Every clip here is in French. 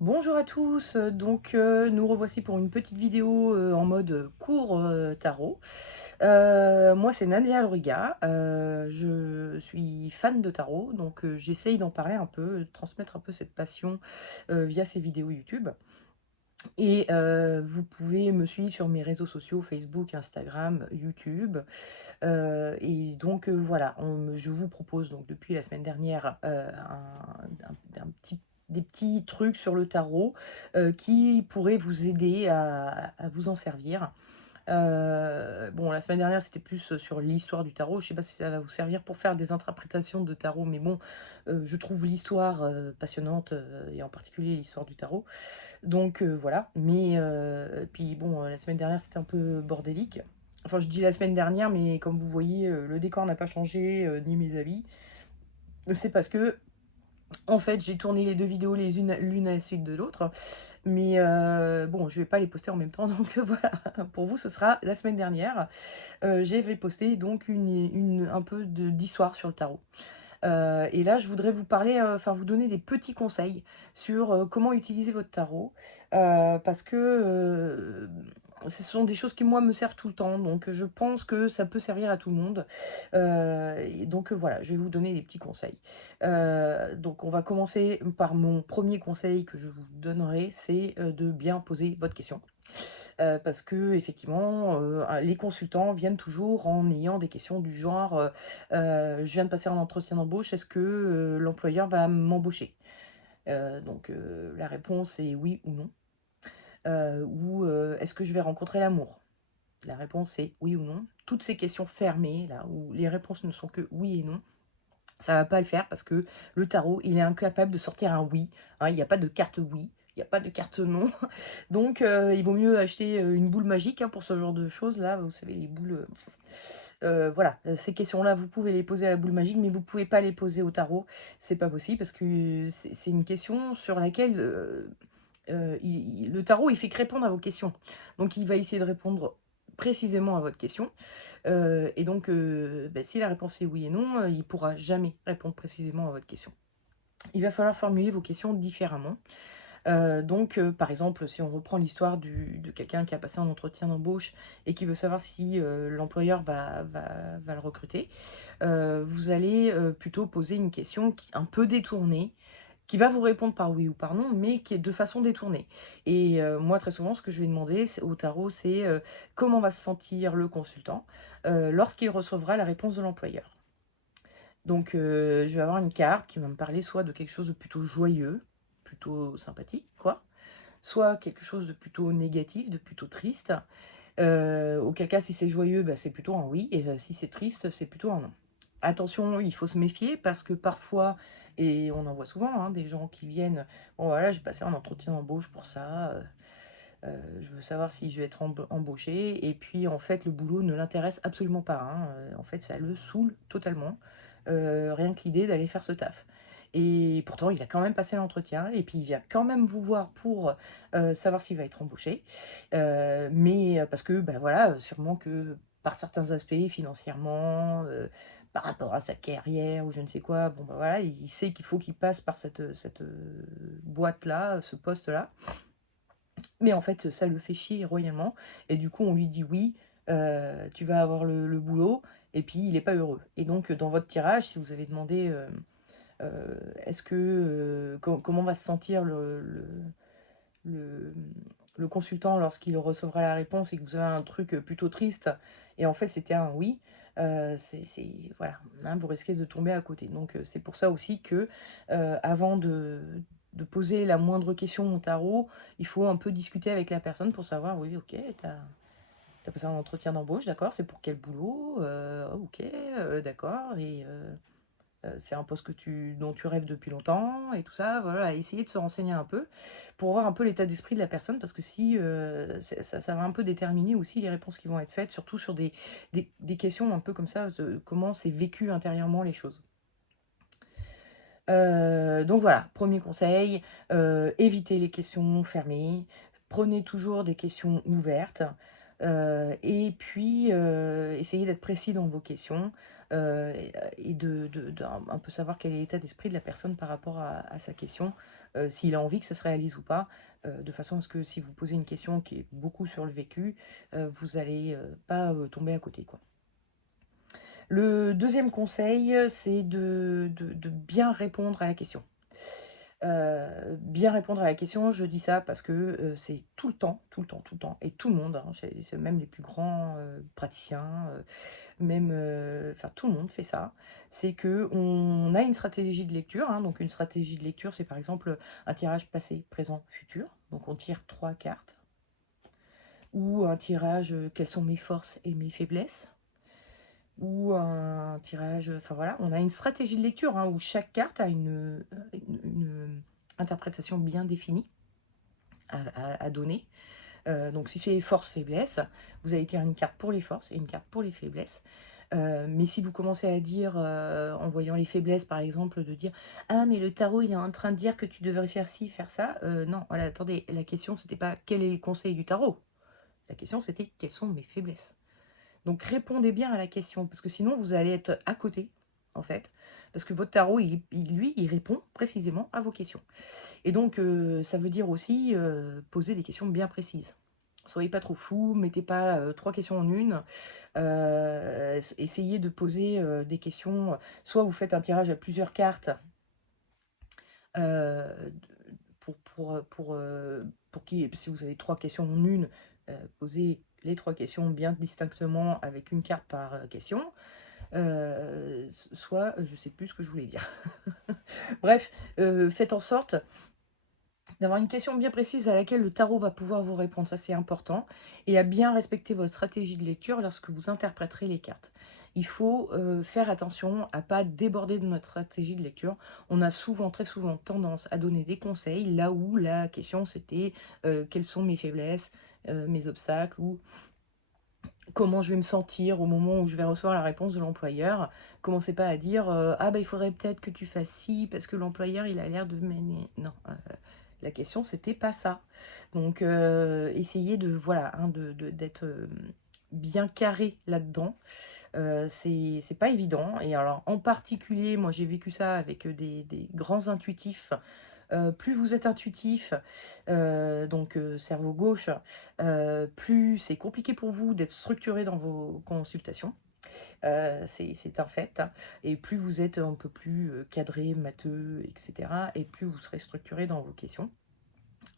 Bonjour à tous, nous revoici pour une petite vidéo, en mode, cours, tarot. Moi c'est Nadia Alriga, je suis fan de tarot, j'essaye d'en parler un peu, de transmettre un peu cette passion, via ces vidéos YouTube vous pouvez me suivre sur mes réseaux sociaux Facebook, Instagram, YouTube, voilà, je vous propose donc depuis la semaine dernière, un petit des petits trucs sur le tarot, qui pourraient vous aider à vous en servir. Bon, la semaine dernière, c'était plus sur l'histoire du tarot. Je sais pas si ça va vous servir pour faire des interprétations de tarot, mais bon, je trouve l'histoire, passionnante, et en particulier l'histoire du tarot. Voilà, puis bon, la semaine dernière, c'était un peu bordélique. Enfin, je dis la semaine dernière, mais comme vous voyez, le décor n'a pas changé, ni mes avis. C'est parce que, en fait, j'ai tourné les 2 vidéos l'une à la suite de l'autre, bon, je vais pas les poster en même temps, voilà. Pour vous, ce sera la semaine dernière. J'avais posté donc un peu d'histoire sur le tarot. Et là, je voudrais vous parler, enfin vous donner des petits conseils sur, comment utiliser votre tarot, parce que, ce sont des choses qui moi me servent tout le temps, donc je pense que ça peut servir à tout le monde. Voilà, je vais vous donner des petits conseils. Donc on va commencer par mon premier conseil que je vous donnerai, c'est, de bien poser votre question. Parce qu'effectivement, les consultants viennent toujours en ayant des questions du genre, «Je viens de passer un entretien d'embauche, est-ce que, l'employeur va m'embaucher?» La réponse est oui ou non. «Est-ce que je vais rencontrer l'amour?» La réponse est oui ou non. Toutes ces questions fermées là, où les réponses ne sont que oui et non, ça va pas le faire parce que le tarot, il est incapable de sortir un oui, hein. Il n'y a pas de carte oui, il n'y a pas de carte non. Il vaut mieux acheter, une boule magique, hein, pour ce genre de choses-là. Vous savez, les boules, voilà, ces questions-là, vous pouvez les poser à la boule magique, mais vous pouvez pas les poser au tarot. C'est pas possible parce que c'est une question sur laquelle, le tarot, il fait que répondre à vos questions. Donc il va essayer de répondre précisément à votre question. Si la réponse est oui et non, il pourra jamais répondre précisément à votre question. Il va falloir formuler vos questions différemment. Par exemple, si on reprend l'histoire de quelqu'un qui a passé un entretien d'embauche et qui veut savoir si, l'employeur va le recruter, vous allez, plutôt poser une question un peu détournée, qui va vous répondre par oui ou par non, mais qui est de façon détournée. Moi, très souvent, ce que je vais demander au tarot, c'est, comment va se sentir le consultant, lorsqu'il recevra la réponse de l'employeur. Je vais avoir une carte qui va me parler soit de quelque chose de plutôt joyeux, plutôt sympathique, quoi, soit quelque chose de plutôt négatif, de plutôt triste. Auquel cas, si c'est joyeux, bah, c'est plutôt un oui, et si c'est triste, c'est plutôt un non. Attention, il faut se méfier parce que parfois, et on en voit souvent, hein, des gens qui viennent: «Bon voilà, j'ai passé un entretien d'embauche pour ça, je veux savoir si je vais être embauché», et puis en fait, le boulot ne l'intéresse absolument pas, hein, en fait, ça le saoule totalement, rien que l'idée d'aller faire ce taf. Et pourtant, il a quand même passé l'entretien et puis il vient quand même vous voir pour, savoir s'il va être embauché. Parce que, bah, voilà, sûrement que par certains aspects, financièrement, par rapport à sa carrière ou je ne sais quoi, bon, bah, voilà, il sait qu'il faut qu'il passe par cette boîte-là, ce poste-là. Mais en fait, ça le fait chier royalement et du coup, on lui dit: «Oui, tu vas avoir le boulot», et puis il est pas heureux. Dans votre tirage, si vous avez demandé, est-ce que, comment va se sentir le, mmh, le consultant lorsqu'il recevra la réponse et que vous avez un truc, plutôt triste, et en fait c'était un oui, voilà, hein, vous risquez de tomber à côté. C'est pour ça aussi que, avant de poser la moindre question au tarot, il faut un peu discuter avec la personne pour savoir: «Oui, OK, tu as passé un entretien d'embauche, d'accord, c'est pour quel boulot? OK, d'accord, c'est un poste dont tu rêves depuis longtemps et tout ça», voilà, essayer de se renseigner un peu pour voir un peu l'état d'esprit de la personne parce que si, ça va un peu déterminer aussi les réponses qui vont être faites, surtout sur des questions un peu comme ça, comment c'est vécu intérieurement les choses. Voilà, premier conseil, évitez les questions fermées, prenez toujours des questions ouvertes, essayez d'être précis dans vos questions, et de un peu savoir quel est l'état d'esprit de la personne par rapport à sa question, s'il a envie que ça se réalise ou pas, de façon à ce que si vous posez une question qui est beaucoup sur le vécu, vous allez pas tomber à côté, quoi. Le deuxième conseil, c'est de bien répondre à la question. Bien répondre à la question, je dis ça parce que, c'est tout le temps, tout le temps, tout le temps et tout le monde, hein, c'est même les plus grands, praticiens, même, enfin tout le monde fait ça. C'est qu'on a une stratégie de lecture, hein, donc une stratégie de lecture, c'est par exemple, un tirage passé, présent, futur. Donc on tire 3 cartes ou un tirage, quelles sont mes forces et mes faiblesses, ou un tirage, enfin voilà, on a une stratégie de lecture, hein, où chaque carte a une interprétation bien définie à donner. Donc si c'est force-faiblesse, vous allez tirer une carte pour les forces et une carte pour les faiblesses. Mais si vous commencez à dire, en voyant les faiblesses par exemple, de dire: «Ah mais le tarot il est en train de dire que tu devrais faire ci, faire ça», non, voilà, attendez, la question c'était pas: «Quel est le conseil du tarot?» La question c'était: «Quelles sont mes faiblesses?» Donc répondez bien à la question, parce que sinon vous allez être à côté, en fait, parce que votre tarot, lui, il répond précisément à vos questions. Et donc, ça veut dire aussi poser des questions bien précises. Soyez pas trop fou, mettez pas 3 questions en une. Essayez de poser des questions. Soit vous faites un tirage à plusieurs cartes euh, pour qui, si vous avez 3 questions en une, posez les 3 questions bien distinctement avec une carte par question. Soit, je sais plus ce que je voulais dire. Bref, faites en sorte d'avoir une question bien précise à laquelle le tarot va pouvoir vous répondre, ça c'est important, et à bien respecter votre stratégie de lecture lorsque vous interpréterez les cartes. Il faut faire attention à ne pas déborder de notre stratégie de lecture. On a souvent, très souvent, tendance à donner des conseils là où la question c'était quelles sont mes faiblesses, mes obstacles, ou comment je vais me sentir au moment où je vais recevoir la réponse de l'employeur. Commencez pas à dire ah bah il faudrait peut-être que tu fasses ci parce que l'employeur il a l'air de mener. Non, la question c'était pas ça. Donc essayez de voilà hein, d'être bien carré là-dedans. C'est pas évident. Et alors en particulier, moi j'ai vécu ça avec des grands intuitifs. Plus vous êtes intuitif, donc cerveau gauche, plus c'est compliqué pour vous d'être structuré dans vos consultations. C'est un fait, hein. Et plus vous êtes un peu plus cadré, matheux, etc., et plus vous serez structuré dans vos questions,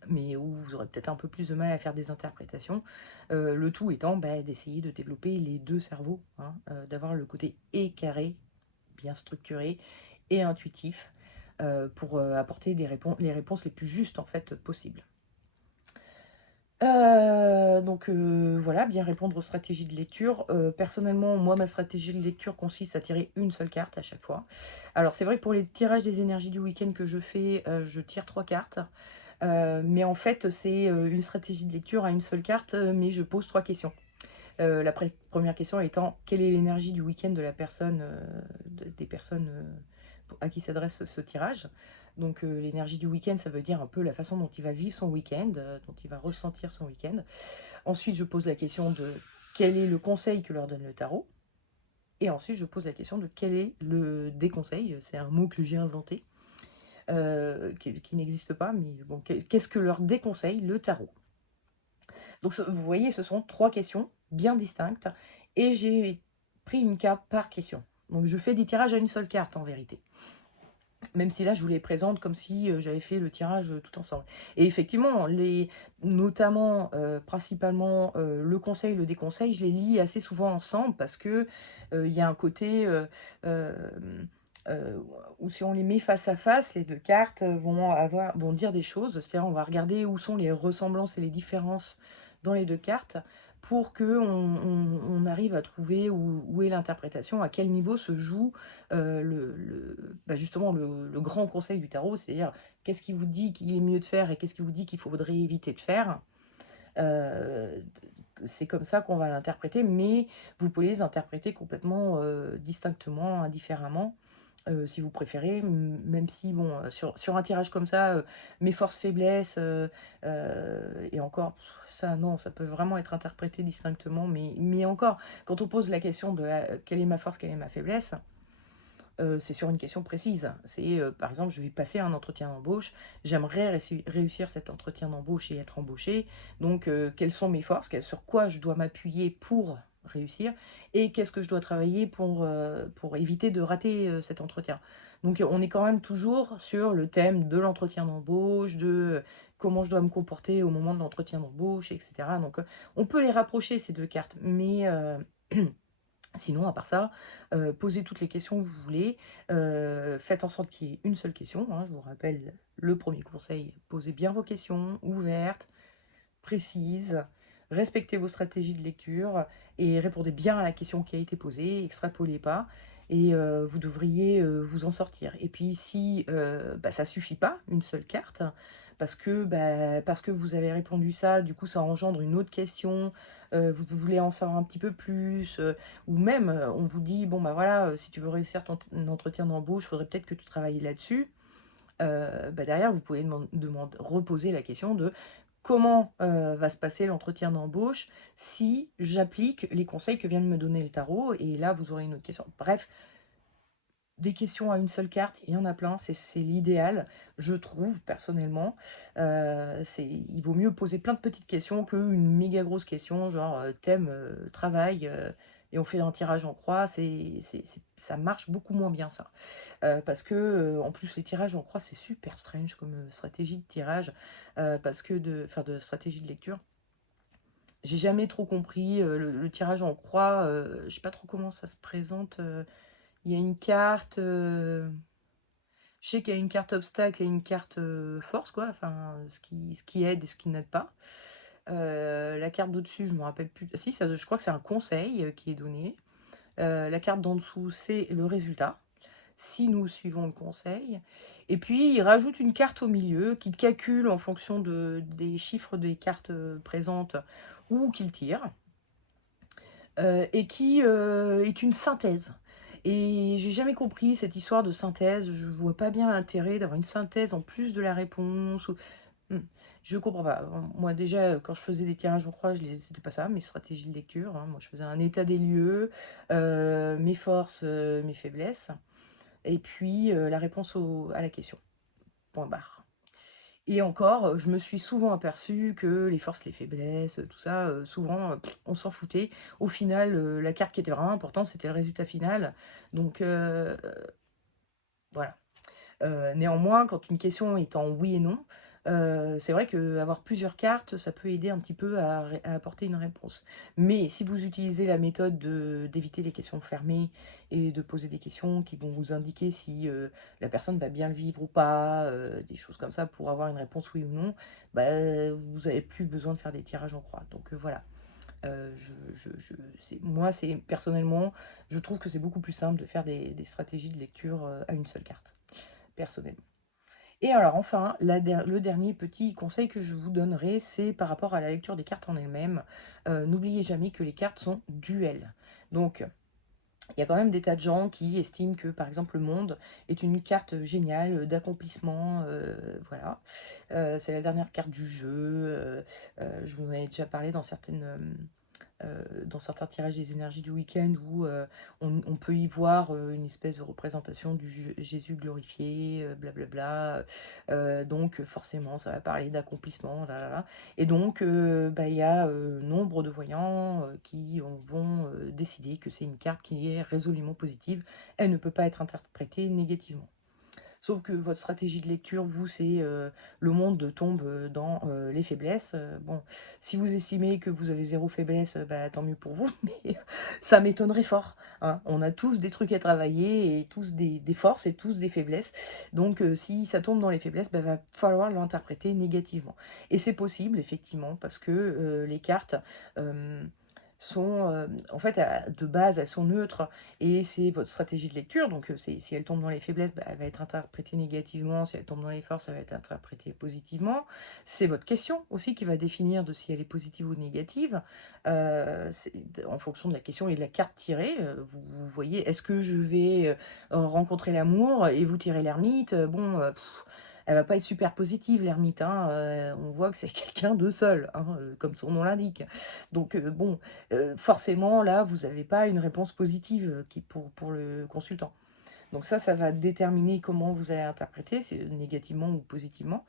mais où vous aurez peut-être un peu plus de mal à faire des interprétations. Le tout étant bah, d'essayer de développer les deux cerveaux, hein, d'avoir le côté et carré, bien structuré, et intuitif, pour apporter les réponses les plus justes en fait possibles. Donc voilà, bien répondre aux stratégies de lecture. Personnellement, moi, ma stratégie de lecture consiste à tirer une seule carte à chaque fois. Alors c'est vrai que pour les tirages des énergies du week-end que je fais, je tire 3 cartes. Mais en fait, c'est une stratégie de lecture à une seule carte, mais je pose 3 questions. La première question étant: quelle est l'énergie du week-end de la personne, des personnes à qui s'adresse ce tirage? Donc l'énergie du week-end, ça veut dire un peu la façon dont il va vivre son week-end, dont il va ressentir son week-end. Ensuite, je pose la question de quel est le conseil que leur donne le tarot. Et ensuite, je pose la question de quel est le déconseil. C'est un mot que j'ai inventé, qui n'existe pas, mais bon, qu'est-ce que leur déconseille le tarot? Donc vous voyez, ce sont 3 questions bien distinctes et j'ai pris une carte par question. Donc je fais des tirages à une seule carte en vérité. Même si là, je vous les présente comme si j'avais fait le tirage tout ensemble. Et effectivement, notamment, principalement, le conseil, le déconseil, je les lis assez souvent ensemble parce que il y a un côté euh, euh, où si on les met face à face, les deux cartes vont dire des choses. C'est-à-dire, on va regarder où sont les ressemblances et les différences dans les deux cartes pour que on arrive à trouver où est l'interprétation, à quel niveau se joue bah justement le grand conseil du tarot, c'est-à-dire qu'est-ce qui vous dit qu'il est mieux de faire et qu'est-ce qui vous dit qu'il faudrait éviter de faire. Euh, c'est comme ça qu'on va l'interpréter, mais vous pouvez les interpréter complètement distinctement, indifféremment. Si vous préférez, même si, bon, sur un tirage comme ça, mes forces, faiblesses, et encore, ça, non, ça peut vraiment être interprété distinctement, mais encore, quand on pose la question de quelle est ma force, quelle est ma faiblesse, c'est sur une question précise. C'est, par exemple, je vais passer un entretien d'embauche, j'aimerais réussir cet entretien d'embauche et être embauché. Donc, quelles sont mes forces? Sur quoi je dois m'appuyer pour réussir? Et qu'est-ce que je dois travailler pour éviter de rater cet entretien? Donc, on est quand même toujours sur le thème de l'entretien d'embauche, de comment je dois me comporter au moment de l'entretien d'embauche, etc. Donc, on peut les rapprocher, ces deux cartes, mais sinon, à part ça, posez toutes les questions que vous voulez. Faites en sorte qu'il y ait une seule question, hein. Je vous rappelle le premier conseil, posez bien vos questions, ouvertes, précises, respectez vos stratégies de lecture et répondez bien à la question qui a été posée, extrapolez pas et vous devriez vous en sortir. Et puis si ça suffit pas, une seule carte, parce que vous avez répondu ça, du coup ça engendre une autre question, vous voulez en savoir un petit peu plus, ou même on vous dit, bon bah voilà, si tu veux réussir ton entretien d'embauche, il faudrait peut-être que tu travailles là-dessus. Derrière, vous pouvez reposer la question de comment va se passer l'entretien d'embauche si j'applique les conseils que vient de me donner le tarot. Et là, vous aurez une autre question. Bref, des questions à une seule carte, il y en a plein, c'est l'idéal, je trouve, personnellement. Il vaut mieux poser plein de petites questions qu'une méga grosse question, genre thème, travail, et on fait un tirage en croix. Ça marche beaucoup moins bien, ça. Parce que, en plus, les tirages en croix, c'est super strange comme stratégie de tirage, enfin de stratégie de lecture. J'ai jamais trop compris le tirage en croix, je sais pas trop comment ça se présente. Il y a une carte, je sais qu'il y a une carte obstacle et une carte force, quoi, enfin, ce qui aide et ce qui n'aide pas. La carte d'au-dessus, je me rappelle plus. Si, ça, je crois que c'est un conseil qui est donné. La carte d'en dessous, c'est le résultat si nous suivons le conseil. Et puis, il rajoute une carte au milieu qu'il calcule en fonction des chiffres des cartes présentes ou qu'il tire, et qui est une synthèse. Et j'ai jamais compris cette histoire de synthèse. Je vois pas bien l'intérêt d'avoir une synthèse en plus de la réponse. Hmm. Je comprends pas. Moi, déjà, quand je faisais des tirages en croix, c'était pas ça, mes stratégies de lecture, hein. Moi, je faisais un état des lieux, mes forces, mes faiblesses, et puis la réponse à la question. Point barre. Et encore, je me suis souvent aperçue que les forces, les faiblesses, tout ça, souvent, on s'en foutait. Au final, la carte qui était vraiment importante, c'était le résultat final. Donc, voilà. Néanmoins, quand une question est en oui et non, c'est vrai qu'avoir plusieurs cartes, ça peut aider un petit peu à apporter une réponse. Mais si vous utilisez la méthode d'éviter les questions fermées et de poser des questions qui vont vous indiquer si la personne va bien le vivre ou pas, des choses comme ça pour avoir une réponse oui ou non, vous n'avez plus besoin de faire des tirages en croix. Donc voilà. Moi, personnellement, je trouve que c'est beaucoup plus simple de faire des stratégies de lecture à une seule carte, personnellement. Et alors enfin, le dernier petit conseil que je vous donnerai, c'est par rapport à la lecture des cartes en elles-mêmes. N'oubliez jamais que les cartes sont duelles. Donc, il y a quand même des tas de gens qui estiment que, par exemple, le monde est une carte géniale d'accomplissement. Voilà. C'est la dernière carte du jeu. Je vous en ai déjà parlé dans certains tirages des énergies du week-end où on peut y voir une espèce de représentation du Jésus glorifié, blablabla. Donc forcément, ça va parler d'accomplissement, là, là, là. Et donc, il y a nombre de voyants qui vont décider que c'est une carte qui est résolument positive. Elle ne peut pas être interprétée négativement. Sauf que votre stratégie de lecture, vous, c'est le monde tombe dans les faiblesses. Bon, si vous estimez que vous avez zéro faiblesse, tant mieux pour vous, mais ça m'étonnerait fort, hein. On a tous des trucs à travailler et tous des forces et tous des faiblesses. Donc, si ça tombe dans les faiblesses, va falloir l'interpréter négativement. Et c'est possible, effectivement, parce que les cartes sont, en fait, de base, elles sont neutres et c'est votre stratégie de lecture. Donc, si elle tombe dans les faiblesses, elle va être interprétée négativement. Si elle tombe dans les forces, elle va être interprétée positivement. C'est votre question aussi qui va définir de si elle est positive ou négative. En fonction de la question et de la carte tirée, vous voyez, est-ce que je vais rencontrer l'amour et vous tirez l'ermite? Bon, elle va pas être super positive, l'ermite, hein. On voit que c'est quelqu'un de seul, hein, comme son nom l'indique. Donc, bon, forcément, là, vous n'avez pas une réponse positive pour le consultant. Donc ça va déterminer comment vous allez interpréter, c'est négativement ou positivement.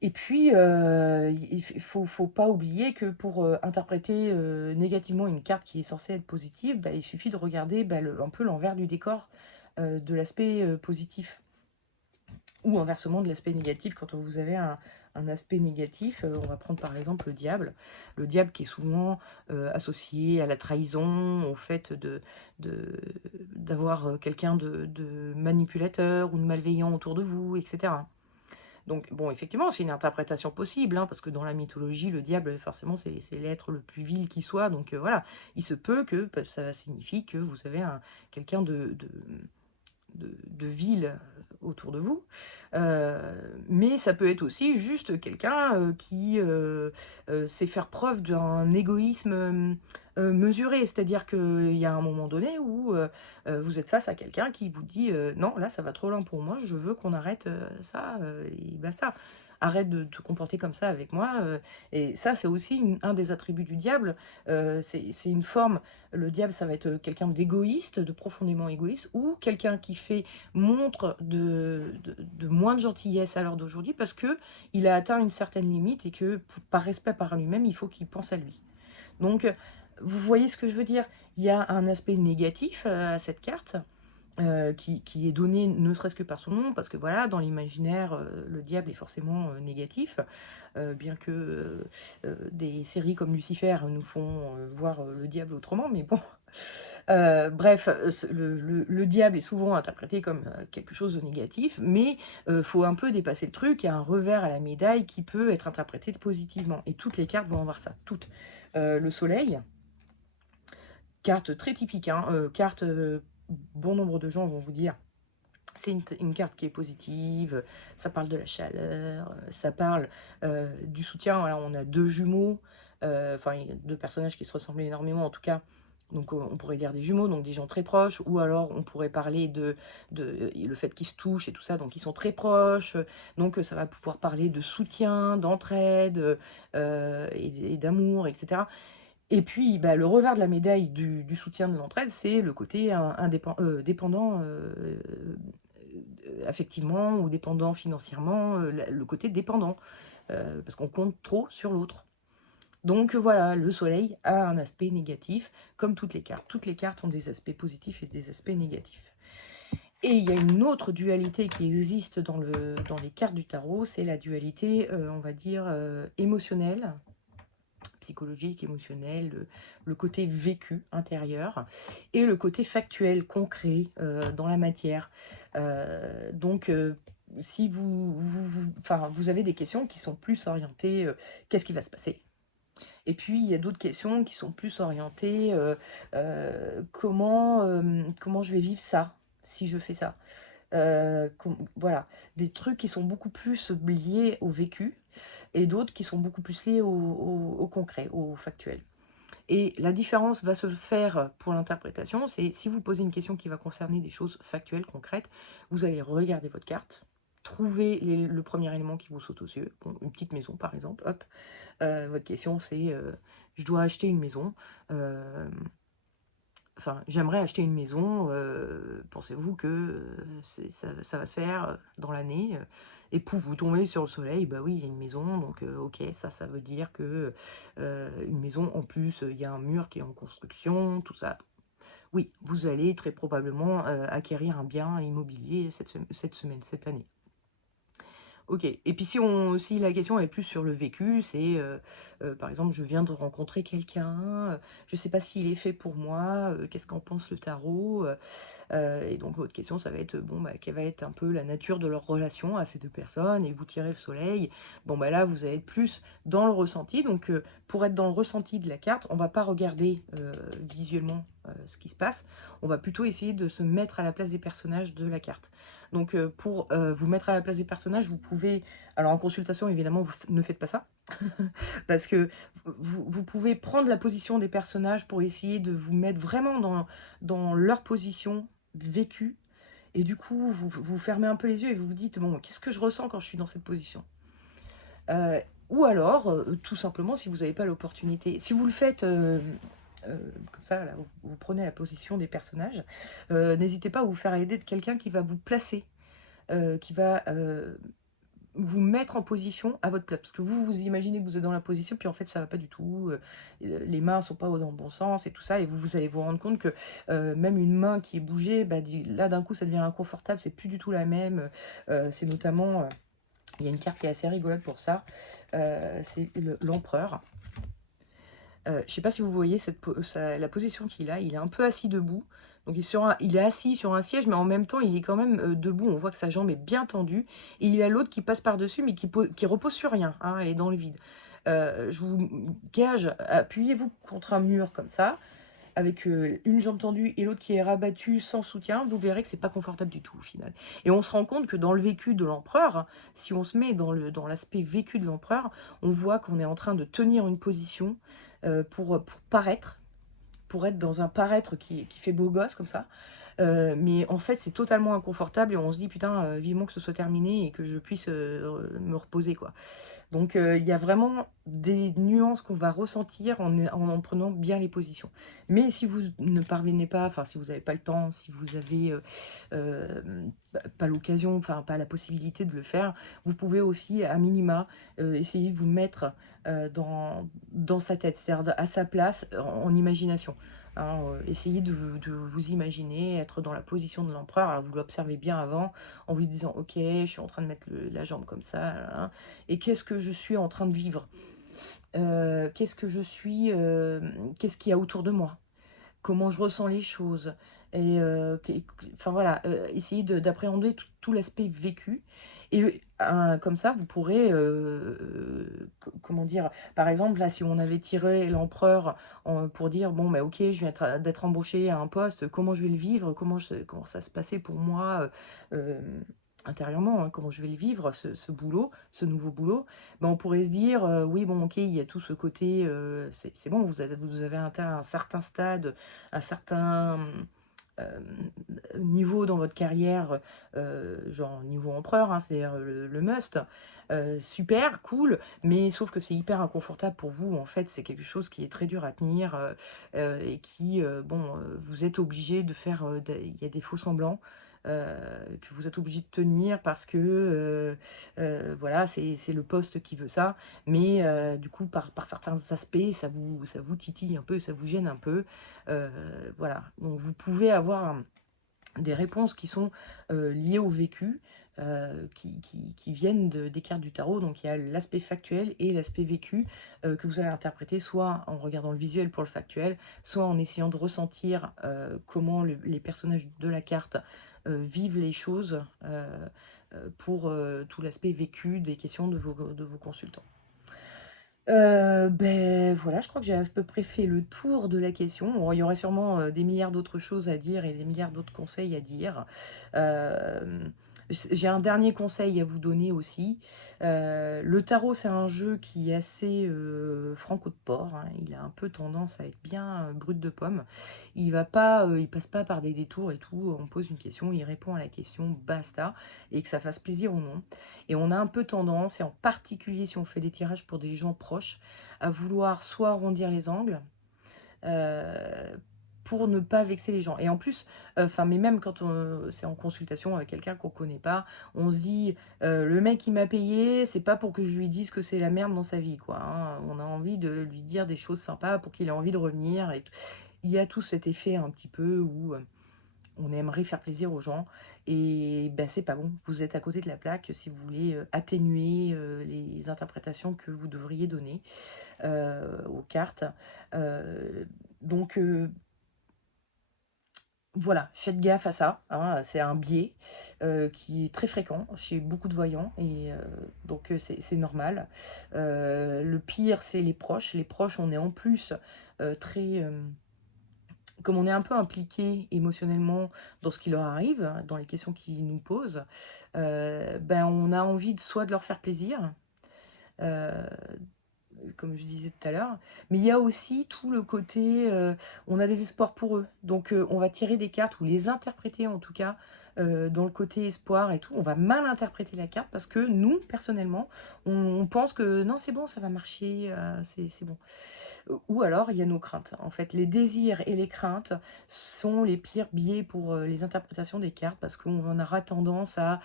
Et puis, il faut pas oublier que pour, interpréter, négativement une carte qui est censée être positive, bah, il suffit de regarder, bah, un peu l'envers du décor, de l'aspect, positif. Ou inversement de l'aspect négatif, quand vous avez un aspect négatif, on va prendre par exemple le diable. Le diable qui est souvent associé à la trahison, au fait d'avoir quelqu'un de manipulateur ou de malveillant autour de vous, etc. Donc bon, effectivement, c'est une interprétation possible, hein, parce que dans la mythologie, le diable, forcément, c'est l'être le plus vil qui soit. Donc voilà, il se peut que bah, ça signifie que vous avez quelqu'un de ville autour de vous. Mais ça peut être aussi juste quelqu'un qui sait faire preuve d'un égoïsme mesuré. C'est-à-dire qu'il y a un moment donné où vous êtes face à quelqu'un qui vous dit non, là ça va trop loin pour moi, je veux qu'on arrête ça et basta. Arrête de te comporter comme ça avec moi. Et ça, c'est aussi un des attributs du diable. C'est une forme. Le diable, ça va être quelqu'un d'égoïste, de profondément égoïste, ou quelqu'un qui fait montre de moins de gentillesse à l'heure d'aujourd'hui parce que il a atteint une certaine limite et que par respect par lui-même, il faut qu'il pense à lui. Donc, vous voyez ce que je veux dire? Il y a un aspect négatif à cette carte. Qui est donné ne serait-ce que par son nom, parce que voilà, dans l'imaginaire, le diable est forcément négatif, bien que des séries comme Lucifer nous font voir le diable autrement, mais bon. Bref, le diable est souvent interprété comme quelque chose de négatif, mais faut un peu dépasser le truc. Il y a un revers à la médaille qui peut être interprété positivement. Et toutes les cartes vont avoir ça, toutes. Le soleil, carte très typique, hein, carte, bon nombre de gens vont vous dire, c'est une carte qui est positive, ça parle de la chaleur, ça parle du soutien. Voilà, on a deux jumeaux, enfin deux personnages qui se ressemblent énormément en tout cas. Donc on pourrait dire des jumeaux, donc des gens très proches, ou alors on pourrait parler de le fait qu'ils se touchent et tout ça, donc ils sont très proches, donc ça va pouvoir parler de soutien, d'entraide et d'amour, etc. Et puis bah, le revers de la médaille du soutien de l'entraide, c'est le côté dépendant affectivement ou dépendant financièrement, le côté dépendant, parce qu'on compte trop sur l'autre. Donc voilà, le soleil a un aspect négatif, comme toutes les cartes. Toutes les cartes ont des aspects positifs et des aspects négatifs. Et il y a une autre dualité qui existe dans les cartes du tarot, c'est la dualité, on va dire, émotionnelle, psychologique, émotionnelle, le côté vécu intérieur, et le côté factuel, concret, dans la matière. Donc, si vous avez des questions qui sont plus orientées, qu'est-ce qui va se passer? Et puis, il y a d'autres questions qui sont plus orientées, comment je vais vivre ça, si je fais ça? Voilà, des trucs qui sont beaucoup plus liés au vécu et d'autres qui sont beaucoup plus liés au concret, au factuel. Et la différence va se faire pour l'interprétation, c'est si vous posez une question qui va concerner des choses factuelles, concrètes, vous allez regarder votre carte, trouver le premier élément qui vous saute aux yeux, bon, une petite maison par exemple, hop, votre question c'est je dois acheter une maison, enfin j'aimerais acheter une maison, pensez-vous que ça va se faire dans l'année et pouf, vous tombez sur le soleil, bah oui, il y a une maison, donc ok, ça veut dire que une maison, en plus, il y a un mur qui est en construction, tout ça. Oui, vous allez très probablement acquérir un bien immobilier cette semaine, cette année. OK. Et puis si la question est plus sur le vécu, c'est, par exemple, je viens de rencontrer quelqu'un, je ne sais pas s'il est fait pour moi, qu'est-ce qu'en pense le tarot? Et donc votre question, ça va être, bon, bah, quelle va être un peu la nature de leur relation à ces 2 personnes? Et vous tirez le soleil. Bon, bah, là, vous allez être plus dans le ressenti. Donc, pour être dans le ressenti de la carte, on va pas regarder, visuellement, ce qui se passe. On va plutôt essayer de se mettre à la place des personnages de la carte. Donc, pour, vous mettre à la place des personnages, vous pouvez alors en consultation, évidemment, vous ne faites pas ça. Parce que vous pouvez prendre la position des personnages pour essayer de vous mettre vraiment dans leur position vécue. Et du coup, vous fermez un peu les yeux et vous vous dites, bon, qu'est-ce que je ressens quand je suis dans cette position? Ou alors, tout simplement, si vous n'avez pas l'opportunité, si vous le faites comme ça, là, vous prenez la position des personnages. N'hésitez pas à vous faire aider de quelqu'un qui va vous placer, qui va vous mettre en position à votre place. Parce que vous, vous imaginez que vous êtes dans la position, puis en fait, ça va pas du tout. Les mains sont pas dans le bon sens et tout ça. Et vous allez vous rendre compte que même une main qui est bougée, bah, là, d'un coup, ça devient inconfortable. C'est plus du tout la même. C'est notamment, il y a une carte qui est assez rigolote pour ça. C'est l'empereur. Je ne sais pas si vous voyez la position qu'il a. Il est un peu assis debout. Donc il est assis sur un siège, mais en même temps, il est quand même debout. On voit que sa jambe est bien tendue. Et il a l'autre qui passe par-dessus, mais qui repose sur rien. Hein, elle est dans le vide. Je vous gage, appuyez-vous contre un mur comme ça, avec une jambe tendue et l'autre qui est rabattue sans soutien. Vous verrez que c'est pas confortable du tout au final. Et on se rend compte que dans le vécu de l'empereur, si on se met dans l'aspect vécu de l'empereur, on voit qu'on est en train de tenir une position pour paraître, pour être dans un paraître qui fait beau gosse comme ça. Mais en fait, c'est totalement inconfortable et on se dit putain, vivement que ce soit terminé et que je puisse me reposer, quoi. Donc il y a vraiment des nuances qu'on va ressentir en prenant bien les positions. Mais si vous ne parvenez pas, enfin si vous n'avez pas le temps, si vous avez pas l'occasion, enfin pas la possibilité de le faire, vous pouvez aussi à minima essayer de vous mettre dans sa tête, c'est-à-dire à sa place en imagination. Hein, essayez de vous imaginer être dans la position de l'empereur. Alors vous l'observez bien avant en vous disant ok, je suis en train de mettre la jambe comme ça, là, là, et qu'est-ce que je suis en train de vivre, qu'est-ce que je suis, qu'est-ce qu'il y a autour de moi, comment je ressens les choses. Et enfin voilà, essayer d'appréhender tout l'aspect vécu. Et comme ça, vous pourrez, comment dire, par exemple, là, si on avait tiré l'empereur pour dire, bon, bah, ok, je viens d'être embauché à un poste, comment je vais le vivre, comment ça se passait pour moi intérieurement, hein, comment je vais le vivre, ce boulot, ce nouveau boulot, ben, on pourrait se dire, oui, bon, ok, il y a tout ce côté, c'est bon, vous avez atteint un certain stade, un certain euh, niveau dans votre carrière, genre niveau empereur, hein, c'est-à-dire le must, super, cool, mais sauf que c'est hyper inconfortable pour vous, en fait, c'est quelque chose qui est très dur à tenir et qui, bon, vous êtes obligé de faire, il y a des faux semblants. Que vous êtes obligé de tenir parce que voilà, c'est le poste qui veut ça, mais du coup, par certains aspects, ça vous titille un peu, ça vous gêne un peu. Voilà, donc vous pouvez avoir des réponses qui sont liées au vécu, qui viennent des cartes du tarot. Donc il y a l'aspect factuel et l'aspect vécu que vous allez interpréter soit en regardant le visuel pour le factuel, soit en essayant de ressentir comment les personnages de la carte vivent les choses pour tout l'aspect vécu des questions de vos consultants. Ben voilà, je crois que j'ai à peu près fait le tour de la question. Bon, il y aurait sûrement des milliards d'autres choses à dire et des milliards d'autres conseils à dire. Euh, j'ai un dernier conseil à vous donner aussi. Le tarot, c'est un jeu qui est assez franco de port, hein. Il a un peu tendance à être bien brut de pomme. Il passe pas par des détours et tout. On pose une question, il répond à la question, basta, et que ça fasse plaisir ou non. Et on a un peu tendance, et en particulier si on fait des tirages pour des gens proches, à vouloir soit arrondir les angles, euh, pour ne pas vexer les gens. Et en plus, enfin, mais même quand c'est en consultation avec quelqu'un qu'on connaît pas, on se dit, le mec qui m'a payé, c'est pas pour que je lui dise que c'est la merde dans sa vie, quoi. Hein. On a envie de lui dire des choses sympas pour qu'il ait envie de revenir. Et il y a tout cet effet un petit peu où on aimerait faire plaisir aux gens et ben c'est pas bon. Vous êtes à côté de la plaque si vous voulez atténuer les interprétations que vous devriez donner aux cartes. Euh, donc voilà, faites gaffe à ça, hein. C'est un biais qui est très fréquent chez beaucoup de voyants et donc c'est normal. Le pire, c'est les proches. Les proches, on est en plus très comme on est un peu impliqué émotionnellement dans ce qui leur arrive, hein, dans les questions qu'ils nous posent, ben on a envie soit de leur faire plaisir, euh, comme je disais tout à l'heure. Mais il y a aussi tout le côté, on a des espoirs pour eux. Donc on va tirer des cartes ou les interpréter en tout cas dans le côté espoir et tout. On va mal interpréter la carte parce que nous, personnellement, on pense que non, c'est bon, ça va marcher, c'est bon. Ou alors, il y a nos craintes. En fait, les désirs et les craintes sont les pires biais pour les interprétations des cartes parce qu'on aura tendance à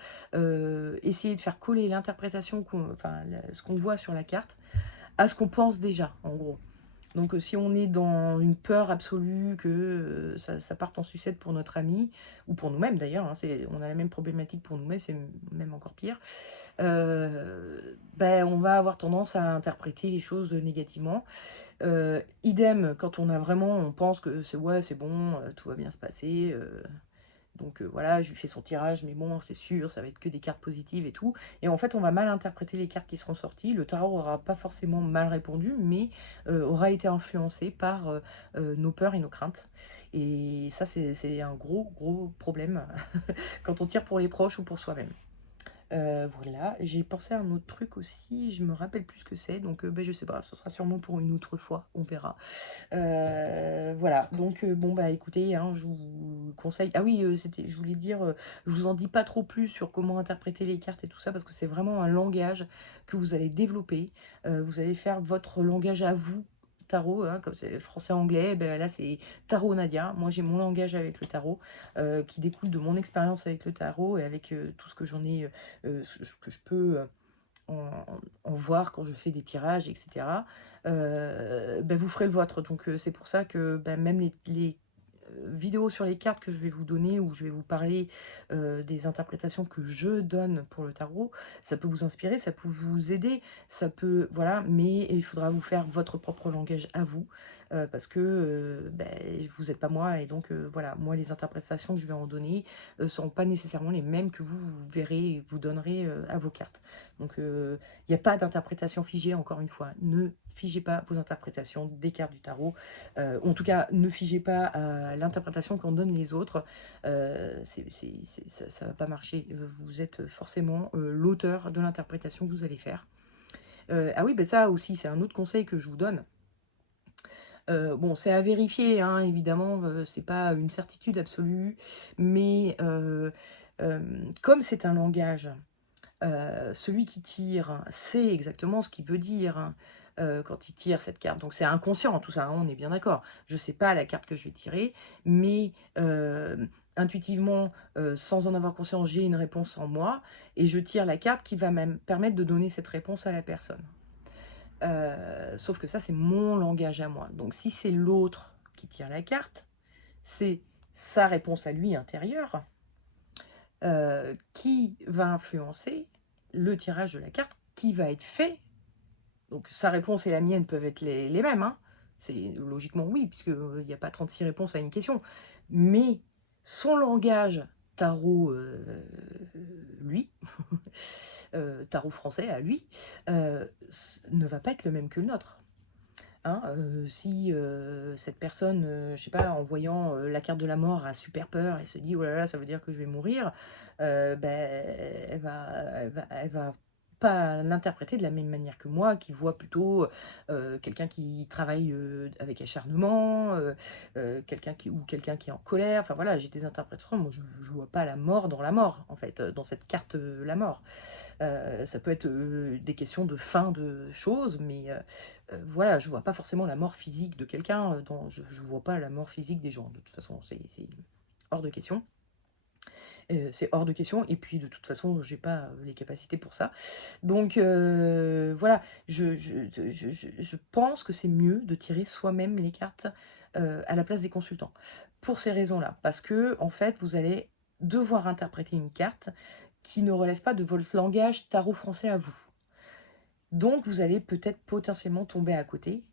essayer de faire coller l'interprétation, enfin, ce qu'on voit sur la carte, à ce qu'on pense déjà, en gros. Donc si on est dans une peur absolue que ça parte en sucette pour notre ami, ou pour nous-mêmes d'ailleurs, hein, on a la même problématique pour nous-mêmes, c'est même encore pire, ben, on va avoir tendance à interpréter les choses négativement. Idem quand on pense que c'est ouais, c'est bon, tout va bien se passer, donc voilà, je lui fais son tirage, mais bon, c'est sûr, ça va être que des cartes positives et tout. Et en fait, on va mal interpréter les cartes qui seront sorties. Le tarot aura pas forcément mal répondu, mais aura été influencé par nos peurs et nos craintes. Et ça, c'est un gros, gros problème quand on tire pour les proches ou pour soi-même. Voilà, j'ai pensé à un autre truc aussi, je me rappelle plus ce que c'est, donc ben, je sais pas, ce sera sûrement pour une autre fois, on verra. Voilà, donc bon, bah écoutez, hein, je vous conseille. Ah oui, je voulais dire, je vous en dis pas trop plus sur comment interpréter les cartes et tout ça, parce que c'est vraiment un langage que vous allez développer. Vous allez faire votre langage à vous, tarot, hein, comme c'est français-anglais, ben là c'est tarot Nadia. Moi j'ai mon langage avec le tarot, qui découle de mon expérience avec le tarot et avec tout ce que j'en ai, que je peux en, en voir quand je fais des tirages, etc. Ben, vous ferez le vôtre. Donc c'est pour ça que ben, même les vidéos sur les cartes que je vais vous donner, où je vais vous parler des interprétations que je donne pour le tarot, ça peut vous inspirer, ça peut vous aider, ça peut, voilà, mais il faudra vous faire votre propre langage à vous, parce que ben, vous n'êtes pas moi, et donc voilà, moi les interprétations que je vais en donner ne seront pas nécessairement les mêmes que vous verrez, vous donnerez à vos cartes. Donc il n'y a pas d'interprétation figée, encore une fois, ne figez pas vos interprétations des cartes du tarot. En tout cas, ne figez pas à l'interprétation qu'en donnent les autres. Ça ne va pas marcher. Vous êtes forcément l'auteur de l'interprétation que vous allez faire. Ah oui, ben ça aussi, c'est un autre conseil que je vous donne. Bon, c'est à vérifier, hein, évidemment, c'est pas une certitude absolue, mais comme c'est un langage, celui qui tire sait exactement ce qu'il veut dire, hein, quand il tire cette carte. Donc c'est inconscient tout ça, hein, on est bien d'accord. Je ne sais pas la carte que je vais tirer, mais intuitivement, sans en avoir conscience, j'ai une réponse en moi, et je tire la carte qui va me permettre de donner cette réponse à la personne. Sauf que ça, c'est mon langage à moi. Donc si c'est l'autre qui tire la carte, c'est sa réponse à lui intérieure qui va influencer le tirage de la carte qui va être fait. Donc sa réponse et la mienne peuvent être les mêmes, hein. C'est logiquement oui, puisqu'il n'y a pas 36 réponses à une question. Mais son langage tarot, lui, tarot français à lui, ne va pas être le même que le nôtre. Hein, si cette personne, je sais pas, en voyant la carte de la mort, a super peur et se dit oh là là, ça veut dire que je vais mourir, ben, elle va pas l'interpréter de la même manière que moi, qui vois plutôt quelqu'un qui travaille avec acharnement, quelqu'un qui est en colère. Enfin voilà, j'ai des interprétations. Moi, je vois pas la mort dans la mort, en fait, dans cette carte la mort. Ça peut être des questions de fin de choses, mais voilà, je vois pas forcément la mort physique de quelqu'un, je vois pas la mort physique des gens, de toute façon, c'est hors de question. C'est hors de question, et puis de toute façon, j'ai pas les capacités pour ça. Donc voilà, je pense que c'est mieux de tirer soi-même les cartes à la place des consultants. Pour ces raisons-là, parce que en fait, vous allez devoir interpréter une carte qui ne relève pas de votre langage tarot français à vous. Donc vous allez peut-être potentiellement tomber à côté.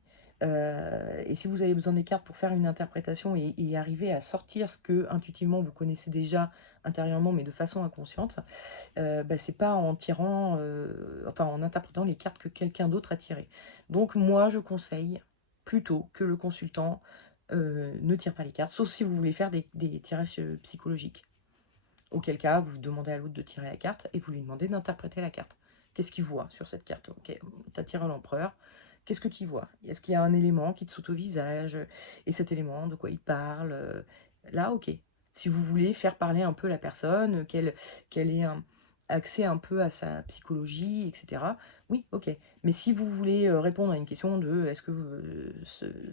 Et si vous avez besoin des cartes pour faire une interprétation et arriver à sortir ce que intuitivement vous connaissez déjà intérieurement, mais de façon inconsciente, bah, c'est pas en tirant, enfin en interprétant les cartes que quelqu'un d'autre a tirées. Donc moi je conseille plutôt que le consultant ne tire pas les cartes, sauf si vous voulez faire des tirages psychologiques. Auquel cas, vous demandez à l'autre de tirer la carte et vous lui demandez d'interpréter la carte. Qu'est-ce qu'il voit sur cette carte? Ok, tu as tiré l'empereur. Qu'est-ce que tu y vois? Est-ce qu'il y a un élément qui te saute au visage? Et cet élément, de quoi il parle? Là, OK. Si vous voulez faire parler un peu la personne, qu'elle ait un accès un peu à sa psychologie et cetera, oui, OK. Mais si vous voulez, répondre à une question de: «Est-ce que,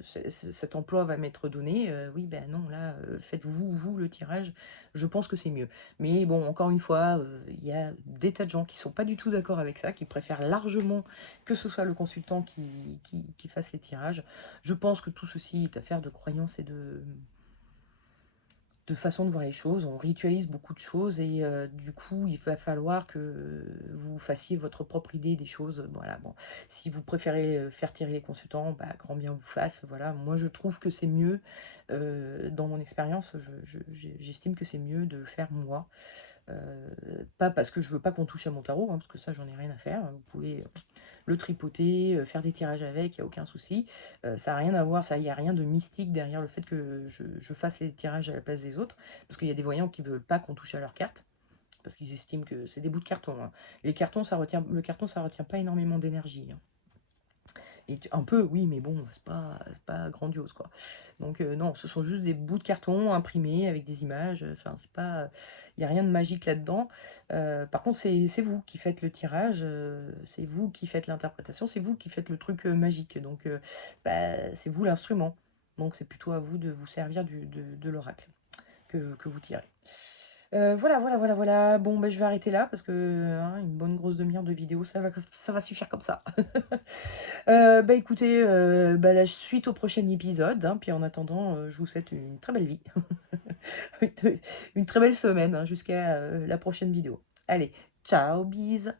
cet emploi va m'être donné?» Oui, ben non, là, faites-vous, vous, le tirage. Je pense que c'est mieux. Mais bon, encore une fois, il y a des tas de gens qui sont pas du tout d'accord avec ça, qui préfèrent largement que ce soit le consultant qui fasse les tirages. Je pense que tout ceci est affaire de croyance et de façon de voir les choses. On ritualise beaucoup de choses et du coup, il va falloir que vous fassiez votre propre idée des choses. Voilà, bon, si vous préférez faire tirer les consultants, bah, grand bien vous fasse. Voilà, moi je trouve que c'est mieux. Dans mon expérience, j'estime que c'est mieux de le faire moi. Pas parce que je veux pas qu'on touche à mon tarot, hein, parce que ça, j'en ai rien à faire. Vous pouvez le tripoter, faire des tirages avec, il y a aucun souci. Ça a rien à voir, ça, il y a rien de mystique derrière le fait que je fasse les tirages à la place des autres, parce qu'il y a des voyants qui veulent pas qu'on touche à leurs cartes, parce qu'ils estiment que c'est des bouts de carton, hein. Les cartons, le carton, ça retient pas énormément d'énergie, hein. Et un peu, oui, mais bon, c'est pas grandiose, quoi. Donc non, ce sont juste des bouts de carton imprimés avec des images, enfin, c'est pas, il y a rien de magique là-dedans. Par contre, c'est vous qui faites le tirage, c'est vous qui faites l'interprétation, c'est vous qui faites le truc, magique. Donc bah, c'est vous l'instrument. Donc c'est plutôt à vous de vous servir de l'oracle que vous tirez. Voilà, voilà, voilà, voilà. Bon, bah, je vais arrêter là parce que, hein, une bonne grosse demi-heure de vidéo, ça va suffire comme ça. Bah, écoutez, bah, la suite au prochain épisode, hein, puis en attendant, je vous souhaite une très belle vie. Une une très belle semaine, hein, jusqu'à, la prochaine vidéo. Allez, ciao, bise.